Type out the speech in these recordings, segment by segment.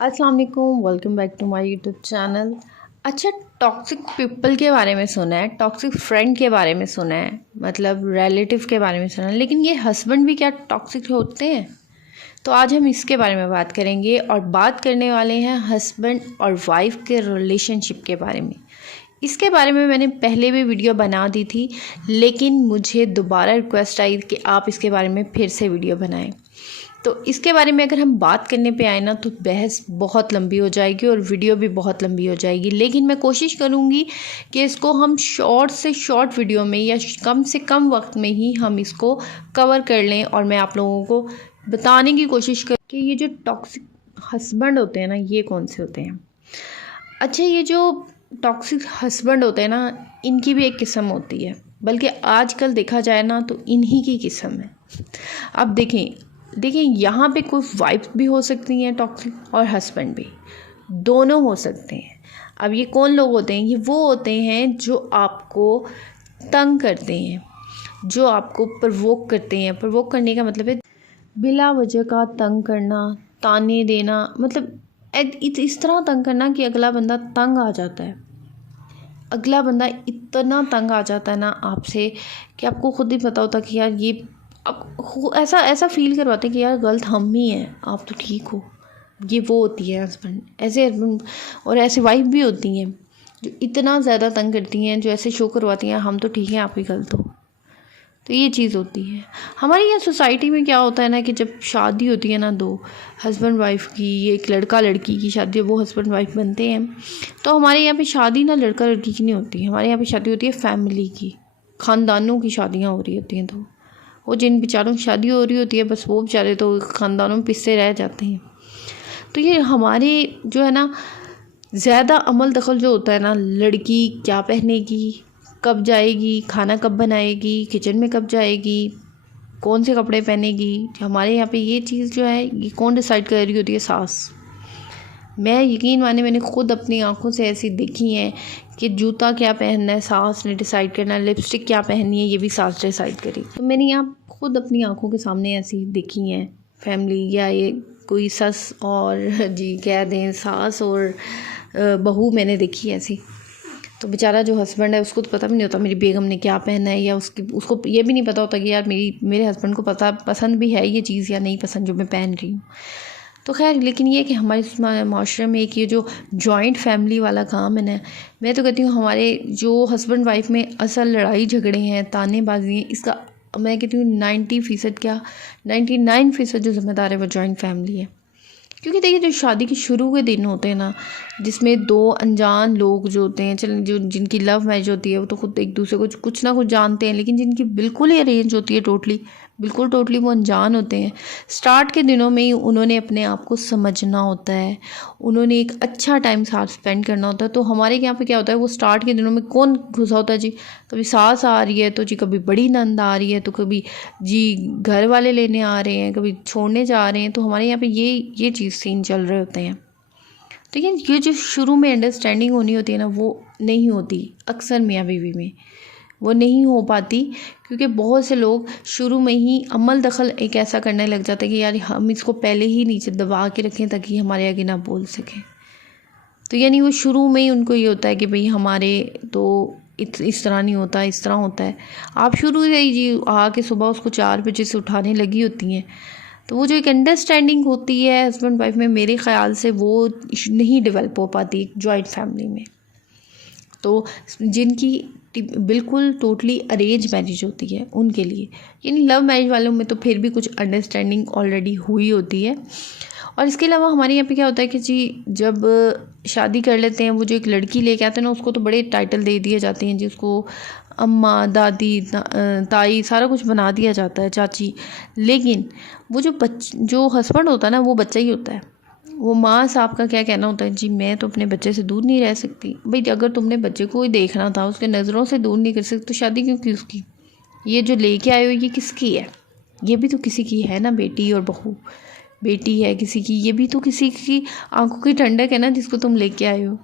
अस्सलाम वालेकुम, welcome back to my YouTube channel. अच्छा, टॉक्सिक पीपल के बारे में सुना है, टॉक्सिक फ्रेंड के बारे में सुना है, मतलब रिलेटिव के बारे में सुना है, लेकिन ये हस्बैंड भी क्या टॉक्सिक होते हैं? तो आज हम इसके बारे में बात करेंगे और बात करने वाले हैं हस्बैंड और वाइफ के रिलेशनशिप के बारे में। इसके बारे में मैंने पहले भी वीडियो बना दी थी, लेकिन मुझे दोबारा रिक्वेस्ट आई कि आप इसके बारे में फिर से वीडियो बनाएं। तो इसके बारे में अगर हम बात करने पे आए ना तो बहस बहुत लंबी हो जाएगी और वीडियो भी बहुत लंबी हो जाएगी, लेकिन मैं कोशिश करूँगी कि इसको हम शॉर्ट से शॉर्ट वीडियो में या कम से कम वक्त में ही हम इसको कवर कर लें और मैं आप लोगों को बताने की कोशिश कर कि ये जो टॉक्सिक हस्बैंड होते हैं ना, ये कौन से होते हैं। अच्छा, ये जो टॉक्सिक हस्बैंड होते हैं ना, इनकी भी एक किस्म होती है, बल्कि आजकल देखा जाए ना तो इन्हीं की किस्म है। अब देखें यहाँ पे कोई वाइफ भी हो सकती हैं टॉक्सिक और हस्बैंड भी, दोनों हो सकते हैं। अब ये कौन लोग होते हैं? ये वो होते हैं जो आपको तंग करते हैं, जो आपको प्रवोक करते हैं। प्रवोक करने का मतलब है बिला वजह का तंग करना, ताने देना, मतलब इस तरह तंग करना कि अगला बंदा तंग आ जाता है। अगला बंदा इतना तंग आ जाता है ना आपसे कि आपको खुद ही पता होता कि यार ये अब ऐसा फील करवाते हैं कि यार गलत हम ही हैं, आप तो ठीक हो। ये वो होती है हस्बैंड, ऐसे हस्बैंड और ऐसे वाइफ भी होती हैं जो इतना ज़्यादा तंग करती हैं, जो ऐसे शो करवाती हैं हम तो ठीक हैं, आप ही गलत हो। तो ये चीज़ होती है हमारे यहाँ सोसाइटी में। क्या होता है ना कि जब शादी होती है ना, दो हस्बैंड वाइफ की, एक लड़का लड़की की शादी, वो हस्बैंड वाइफ बनते हैं, तो हमारे यहाँ पे शादी ना लड़का लड़की की नहीं होती, हमारे यहाँ पे शादी होती है फैमिली की, ख़ानदानों की शादियाँ हो रही होती हैं। तो वो जिन बेचारों की शादी हो रही होती है, बस वो बेचारे तो ख़ानदानों में पिसते रह जाते हैं। तो ये हमारे जो है ना, ज़्यादा अमल दखल जो होता है ना, लड़की क्या पहनेगी, कब जाएगी, खाना कब बनाएगी, किचन में कब जाएगी, कौन से कपड़े पहनेगी, हमारे यहाँ पे ये चीज़ जो है ये कौन डिसाइड कर रही होती है? सास। मैं यकीन माने, मैंने खुद अपनी आंखों से ऐसी देखी हैं कि जूता क्या पहनना है सास ने डिसाइड करना है, लिपस्टिक क्या पहननी है ये भी सास डिसाइड करी। तो मैंने यहाँ खुद अपनी आंखों के सामने ऐसी देखी हैं फैमिली, या ये कोई सस और जी कह दें सास और बहू मैंने देखी ऐसी। तो बेचारा जो हस्बैंड है उसको तो पता भी नहीं होता मेरी बेगम ने क्या पहना है, या उसको ये भी नहीं पता होता कि यार मेरे हस्बैंड को पसंद भी है ये चीज़ या नहीं पसंद जो मैं पहन रही हूँ। तो खैर, लेकिन ये कि हमारे माशरे में एक ये जो जॉइंट फैमिली वाला काम है ना, मैं तो कहती हूँ हमारे जो हस्बैंड वाइफ में असल लड़ाई झगड़े हैं, तानेबाजी हैं, इसका मैं कहती हूँ 90% क्या 99% जो ज़िम्मेदार है वो जॉइंट फैमिली है। क्योंकि देखिए, जो शादी के शुरू के दिन होते हैं ना, जिसमें दो अनजान लोग जो होते हैं, चल जो जिनकी लव मैरिज होती है, वो तो खुद एक दूसरे को कुछ ना कुछ जानते हैं, लेकिन जिनकी बिल्कुल ही अरेंज होती है, टोटली वो अनजान होते हैं। स्टार्ट के दिनों में ही उन्होंने अपने आप को समझना होता है, उन्होंने एक अच्छा टाइम साथ स्पेंड करना होता है। तो हमारे यहाँ पे क्या होता है, वो स्टार्ट के दिनों में कौन घुसा होता है जी? कभी सास आ रही है तो जी, कभी बड़ी नंद आ रही है तो कभी जी घर वाले लेने आ रहे हैं, कभी छोड़ने जा रहे हैं। तो हमारे यहाँ पे ये चीज़ सीन चल रहे होते हैं। तो ये जो शुरू में अंडरस्टैंडिंग होनी होती है ना, वो नहीं होती अक्सर मियाँ बीवी में, वो नहीं हो पाती। क्योंकि बहुत से लोग शुरू में ही अमल दखल एक ऐसा करने लग जाते हैं कि यार हम इसको पहले ही नीचे दबा के रखें ताकि हमारे आगे ना बोल सकें। तो यानी वो शुरू में ही उनको ये होता है कि भाई हमारे तो इस तरह नहीं होता, इस तरह होता है। आप शुरू से ही जी आके सुबह उसको 4 बजे से उठाने लगी होती हैं। तो वो जो एक अंडरस्टैंडिंग होती है हस्बैंड वाइफ में, मेरे ख़्याल से वो नहीं डेवलप हो पाती जॉइंट फैमिली में। तो जिनकी बिल्कुल टोटली अरेंज मैरिज होती है उनके लिए, यानी लव मैरिज वालों में तो फिर भी कुछ अंडरस्टैंडिंग ऑलरेडी हुई होती है। और इसके अलावा हमारे यहाँ पे क्या होता है कि जी जब शादी कर लेते हैं, वो जो एक लड़की लेके आते हैं ना, उसको तो बड़े टाइटल दे दिए जाते हैं, जिसको अम्मा, दादी, ताई सारा कुछ बना दिया जाता है, चाची। लेकिन वो जो हस्बैंड होता है ना, वो बच्चा ही होता है। वो माँ साहब का क्या कहना होता है जी, मैं तो अपने बच्चे से दूर नहीं रह सकती। भाई अगर तुमने बच्चे को ही देखना था, उसके नज़रों से दूर नहीं कर सकती, तो शादी क्यों की उसकी? ये जो लेके आए हो ये किसकी है? ये भी तो किसी की है ना, बेटी और बहू। बेटी है किसी की, ये भी तो किसी की आंखों की ठंडक है ना, जिसको तुम लेके आए हो।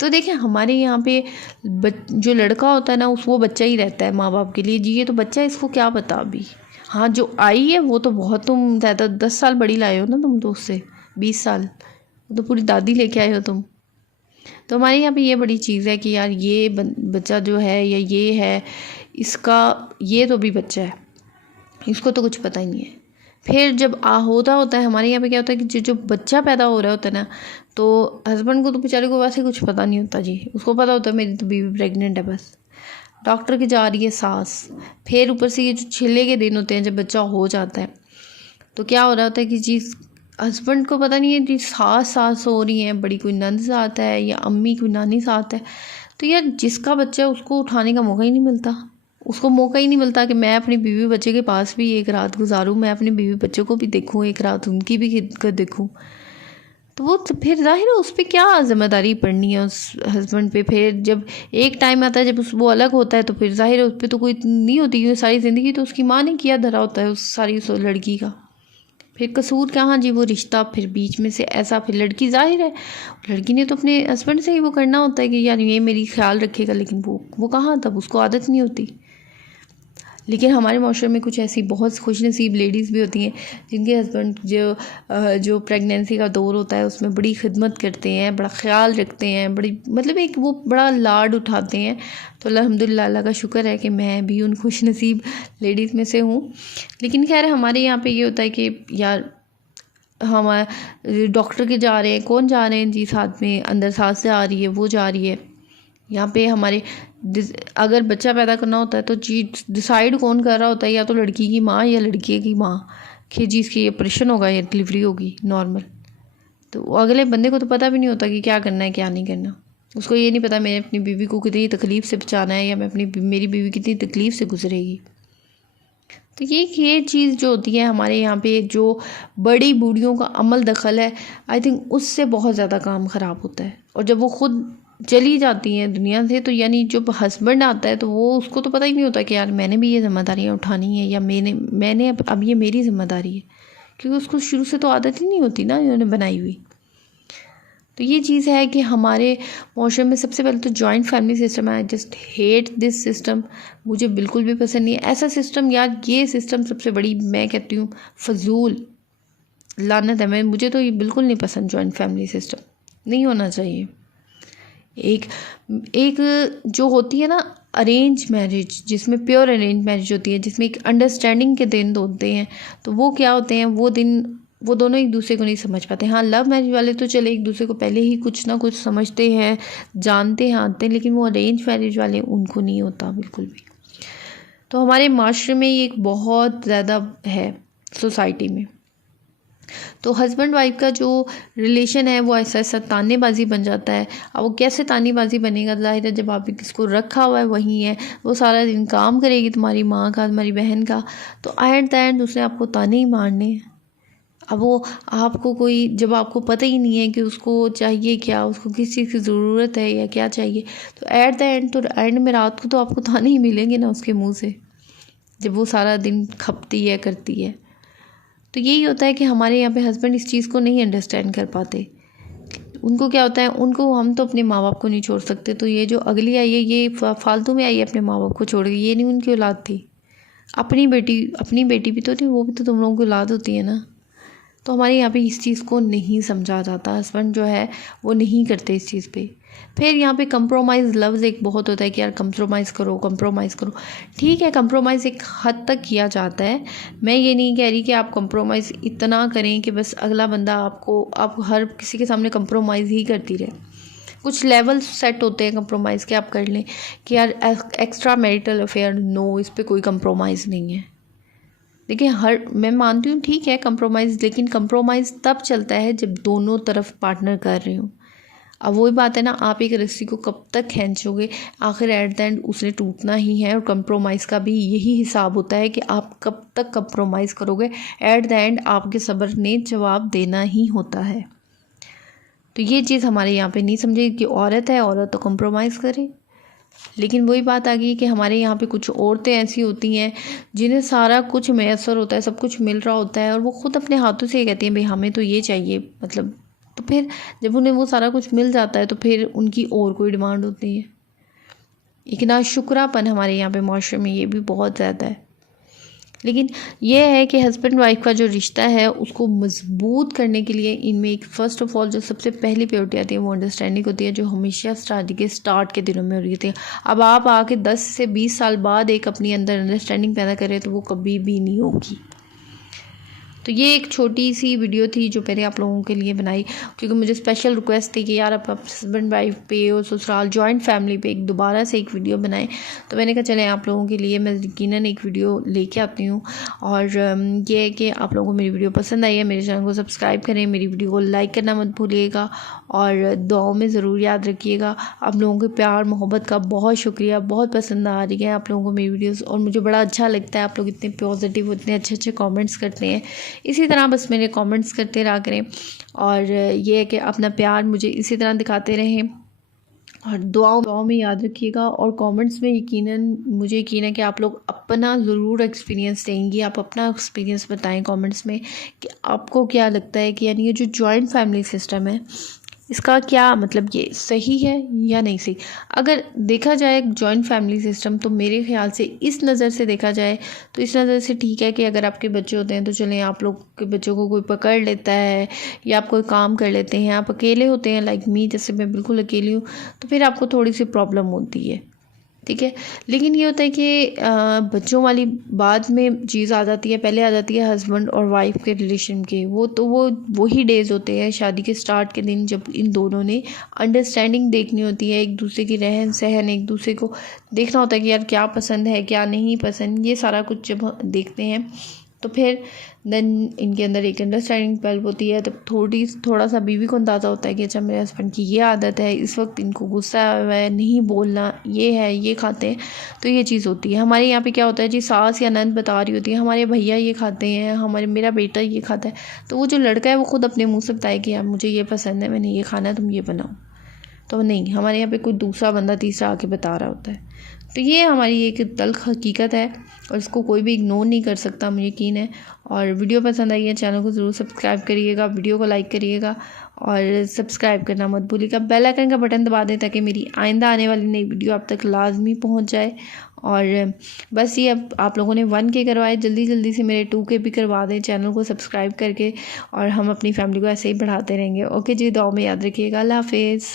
तो देखें, हमारे यहाँ पे जो लड़का होता है ना, वो बच्चा ही रहता है माँ बाप के लिए जी। ये तो बच्चा है, इसको क्या पता अभी। हाँ, जो आई है वो तो बहुत, तुम ज़्यादा 10 साल बड़ी लाए हो ना तुम तो उससे, 20 साल, तो पूरी दादी लेके आए हो तुम। तो हमारे यहाँ पे ये बड़ी चीज़ है कि यार ये बच्चा जो है या ये है, इसका ये तो भी बच्चा है, इसको तो कुछ पता ही नहीं है। फिर जब होता है हमारे यहाँ पे क्या होता है कि जो बच्चा पैदा हो रहा होता है ना, तो हस्बैंड को तो बेचारे को वैसे कुछ पता नहीं होता जी। उसको पता होता है मेरी तो बीवी प्रेग्नेंट है बस। डॉक्टर की जा रही है सास, फिर ऊपर से ये जो छिले के दिन होते हैं जब बच्चा हो जाता है, तो क्या हो रहा होता है कि जी हस्बैंड को पता नहीं है जी सास हो रही हैं, बड़ी कोई नंद साथ है या अम्मी कोई नानी साथ है। तो यार जिसका बच्चा है उसको उठाने का मौका ही नहीं मिलता, उसको मौका ही नहीं मिलता कि मैं अपनी बीवी बच्चे के पास भी एक रात गुजारूँ, मैं अपने बीवी बच्चों को भी देखूँ, एक रात उनकी भी खिदमत देखूँ। तो वो तो फिर जाहिर है उस पर क्या जिम्मेदारी पड़नी है उस हस्बैंड पे। फिर जब एक टाइम आता है जब वो अलग होता है, तो फिर जाहिर है उस पर तो कोई नहीं होती, क्योंकि सारी ज़िंदगी तो उसकी माँ ने किया धरा होता है उस लड़की का। फिर कसूर कहाँ जी, वो रिश्ता फिर बीच में से ऐसा, फिर लड़की जाहिर है लड़की ने तो अपने हस्बैंड से ही वो करना होता है कि यार ये मेरी ख्याल रखेगा, लेकिन वो कहाँ, तब उसको आदत नहीं होती। लेकिन हमारे माशरे में कुछ ऐसी बहुत खुशनसीब लेडीज़ भी होती हैं जिनके हस्बैंड जो प्रेगनेंसी का दौर होता है उसमें बड़ी खिदमत करते हैं, बड़ा ख्याल रखते हैं, बड़ी मतलब एक वो बड़ा लाड उठाते हैं। तो अल्हम्दुलिल्लाह, अल्लाह का शुक्र है कि मैं भी उन खुशनसीब लेडीज़ में से हूँ। लेकिन खैर हमारे यहाँ पे ये होता है कि यार हम डॉक्टर के जा रहे हैं, कौन जा रहे हैं जी साथ में, अंदर सास जा रही है, वो जा रही है। यहाँ पे हमारे अगर बच्चा पैदा करना होता है तो जी डिसाइड कौन कर रहा होता है, या तो लड़की की माँ या लड़के की माँ कि जी इसकी ऑपरेशन होगा या डिलीवरी होगी नॉर्मल। तो अगले बंदे को तो पता भी नहीं होता कि क्या करना है क्या नहीं करना। उसको ये नहीं पता मैं अपनी बीवी को कितनी तकलीफ़ से बचाना है, या मेरी बीवी कितनी तकलीफ़ से गुजरेगी। तो ये चीज़ जो होती है हमारे यहाँ पे, जो बड़ी बूढ़ियों का अमल दखल है, आई थिंक उससे बहुत ज़्यादा काम ख़राब होता है। और जब वो खुद चली जाती हैं दुनिया से, तो यानी जब हस्बैंड आता है तो वो उसको तो पता ही नहीं होता कि यार मैंने भी ये जिम्मेदारियाँ उठानी है, या मैंने अब ये मेरी जिम्मेदारी है, क्योंकि उसको शुरू से तो आदत ही नहीं होती ना इन्होंने बनाई हुई। तो ये चीज़ है कि हमारे माशरे में सबसे पहले तो जॉइंट फैमिली सिस्टम है। I just hate this system, मुझे बिल्कुल भी पसंद नहीं है ऐसा सिस्टम। यार ये सिस्टम सबसे बड़ी मैं कहती हूँ फजूल लानत है। मुझे तो ये बिल्कुल नहीं पसंद, जॉइंट फैमिली सिस्टम नहीं होना चाहिए। एक जो होती है ना अरेंज मैरिज, जिसमें प्योर अरेंज मैरिज होती है, जिसमें एक अंडरस्टैंडिंग के दिन होते हैं, तो वो क्या होते हैं, वो दिन वो दोनों एक दूसरे को नहीं समझ पाते। हाँ, लव मैरिज वाले तो चले एक दूसरे को पहले ही कुछ ना कुछ समझते हैं, जानते हैं, आते हैं, लेकिन वो अरेंज मैरिज वाले उनको नहीं होता बिल्कुल भी। तो हमारे माशरे में ये एक बहुत ज़्यादा है सोसाइटी में। तो हस्बैंड वाइफ का जो रिलेशन है वो ऐसा ऐसा तानेबाजी बन जाता है। अब वो कैसे तानेबाजी बनेगा, जाहिर है जब आप किसको रखा हुआ है वहीं है, वो सारा दिन काम करेगी तुम्हारी माँ का, तुम्हारी बहन का, तो एट द एंड उसने आपको ताने ही मारने हैं। अब वो आपको कोई, जब आपको पता ही नहीं है कि उसको चाहिए क्या, उसको किस चीज़ की ज़रूरत है या क्या चाहिए, तो एट द एंड, तो एंड में रात को तो आपको ताने ही मिलेंगे ना उसके मुँह से, जब वो सारा दिन खपती है करती है। तो यही होता है कि हमारे यहाँ पे हस्बैंड इस चीज़ को नहीं अंडरस्टैंड कर पाते। उनको क्या होता है, उनको हम तो अपने माँ बाप को नहीं छोड़ सकते, तो ये जो अगली आई है ये फालतू में आई है अपने माँ बाप को छोड़ के, ये नहीं उनकी औलाद थी। अपनी बेटी भी तो थी, वो भी तो तुम लोगों की औलाद होती है ना। तो हमारे यहाँ पे इस चीज़ को नहीं समझा जाता, हस्बैंड जो है वो नहीं करते इस चीज़ पे। फिर यहाँ पे कंप्रोमाइज़ लफ्ज़ एक बहुत होता है कि यार कंप्रोमाइज़ करो। ठीक है, कंप्रोमाइज़ एक हद तक किया जाता है। मैं ये नहीं कह रही कि आप कंप्रोमाइज़ इतना करें कि बस अगला बंदा आप हर किसी के सामने कंप्रोमाइज़ ही करती रहे। कुछ लेवल सेट होते हैं कंप्रोमाइज़ के, आप कर लें कि यार एक्स्ट्रा मैरिटल अफेयर नो, इस पर कोई कंप्रोमाइज़ नहीं है। देखिए मैं मानती हूँ ठीक है कंप्रोमाइज़, लेकिन कंप्रोमाइज़ तब चलता है जब दोनों तरफ पार्टनर कर रहे हो। अब वही बात है ना, आप एक रस्सी को कब तक खींचोगे, आखिर एट द एंड उसने टूटना ही है। और कंप्रोमाइज़ का भी यही हिसाब होता है कि आप कब तक कंप्रोमाइज़ करोगे, एट द एंड आपके सब्र ने जवाब देना ही होता है। तो ये चीज़ हमारे यहाँ पे नहीं समझे कि औरत है, औरत तो कंप्रोमाइज़ करे। लेकिन वही बात आ गई कि हमारे यहाँ पे कुछ औरतें ऐसी होती हैं जिन्हें सारा कुछ मैसर होता है, सब कुछ मिल रहा होता है, और वो खुद अपने हाथों से कहती हैं भाई हमें तो ये चाहिए, मतलब। तो फिर जब उन्हें वो सारा कुछ मिल जाता है तो फिर उनकी और कोई डिमांड होती है। एक नाशुक्रापन हमारे यहाँ पे माशरे में ये भी बहुत ज़्यादा है। लेकिन ये है कि हस्बैंड वाइफ का जो रिश्ता है उसको मजबूत करने के लिए इनमें एक फ़र्स्ट ऑफ ऑल जो सबसे पहली प्रायोरिटी आती है वो अंडरस्टैंडिंग होती है, जो हमेशा स्टार्ट के दिनों में हो रही थी। अब आप आके 10 से 20 साल बाद एक अपनी अंदर अंडरस्टैंडिंग पैदा करें तो वो कभी भी नहीं होगी। तो ये एक छोटी सी वीडियो थी जो मैंने आप लोगों के लिए बनाई, क्योंकि मुझे स्पेशल रिक्वेस्ट थी कि यार आप हस्बैंड वाइफ पे और ससुराल जॉइंट फैमिली पे एक दोबारा से एक वीडियो बनाएं। तो मैंने कहा चलें आप लोगों के लिए मैं यकीनन एक वीडियो लेके आती हूँ। और ये है कि आप लोगों को मेरी वीडियो पसंद आई है, मेरे चैनल को सब्सक्राइब करें, मेरी वीडियो को लाइक करना मत भूलिएगा और दुआओं में ज़रूर याद रखिएगा। आप लोगों के प्यार मोहब्बत का बहुत शुक्रिया, बहुत पसंद आ रही है आप लोगों को मेरी वीडियोज़ और मुझे बड़ा अच्छा लगता है। आप लोग इतने पॉजिटिव, इतने अच्छे अच्छे कमेंट्स करते हैं। इसी तरह बस मेरे कमेंट्स करते रहा करें और ये है कि अपना प्यार मुझे इसी तरह दिखाते रहें और दुआओं में याद रखिएगा। और कमेंट्स में मुझे यकीन है कि आप लोग अपना ज़रूर एक्सपीरियंस देंगी। आप अपना एक्सपीरियंस बताएं कमेंट्स में कि आपको क्या लगता है कि यानी ये जो जॉइंट फैमिली सिस्टम है इसका क्या मतलब, ये सही है या नहीं सही। अगर देखा जाए जॉइंट फैमिली सिस्टम तो मेरे ख्याल से इस नज़र से देखा जाए तो इस नज़र से ठीक है कि अगर आपके बच्चे होते हैं तो चलें आप लोग के बच्चों को कोई पकड़ लेता है या आप कोई काम कर लेते हैं, आप अकेले होते हैं लाइक मी, जैसे मैं बिल्कुल अकेली हूँ, तो फिर आपको थोड़ी सी प्रॉब्लम होती है, ठीक है। लेकिन ये होता है कि बच्चों वाली बाद में चीज़ आ जाती है, पहले आ जाती है हस्बैंड और वाइफ के रिलेशन के। वो वही डेज़ होते हैं शादी के स्टार्ट के दिन जब इन दोनों ने अंडरस्टैंडिंग देखनी होती है, एक दूसरे की रहन सहन, एक दूसरे को देखना होता है कि यार क्या पसंद है क्या नहीं पसंद, ये सारा कुछ जब देखते हैं तो फिर देन इनके अंदर एक अंडरस्टैंडिंग डेवलप होती है। तब थोड़ा सा बीवी को अंदाज़ा होता है कि अच्छा मेरे हस्बैंड की ये आदत है, इस वक्त इनको गुस्सा आया है, नहीं बोलना, ये है, ये खाते हैं, तो ये चीज़ होती है। हमारे यहाँ पे क्या होता है जी, सास या नंद बता रही होती है हमारे भैया ये खाते हैं, मेरा बेटा ये खाता है, तो वो जो लड़का है वो खुद अपने मुँह से बताए कि यार मुझे ये पसंद है, मैंने ये खाना है, तुम ये बनाओ। तो नहीं, हमारे यहाँ पे कोई दूसरा बंदा तीसरा आके बता रहा होता है। तो ये हमारी एक तल्ख हकीकत है और इसको कोई भी इग्नोर नहीं कर सकता, मुझे यकीन है। और वीडियो पसंद आई है चैनल को ज़रूर सब्सक्राइब करिएगा, वीडियो को लाइक करिएगा और सब्सक्राइब करना मत भूलिएगा। बेल आइकन का बटन दबा दें ताकि मेरी आइंदा आने वाली नई वीडियो आप तक लाजमी पहुंच जाए। और बस ये अब आप लोगों ने 1K करवाए, जल्दी जल्दी से मेरे 2K भी करवा दें चैनल को सब्सक्राइब करके, और हम अपनी फैमिली को ऐसे ही बढ़ाते रहेंगे। ओके जी, दुआ में याद रखिएगा। अल्लाह हाफिज़।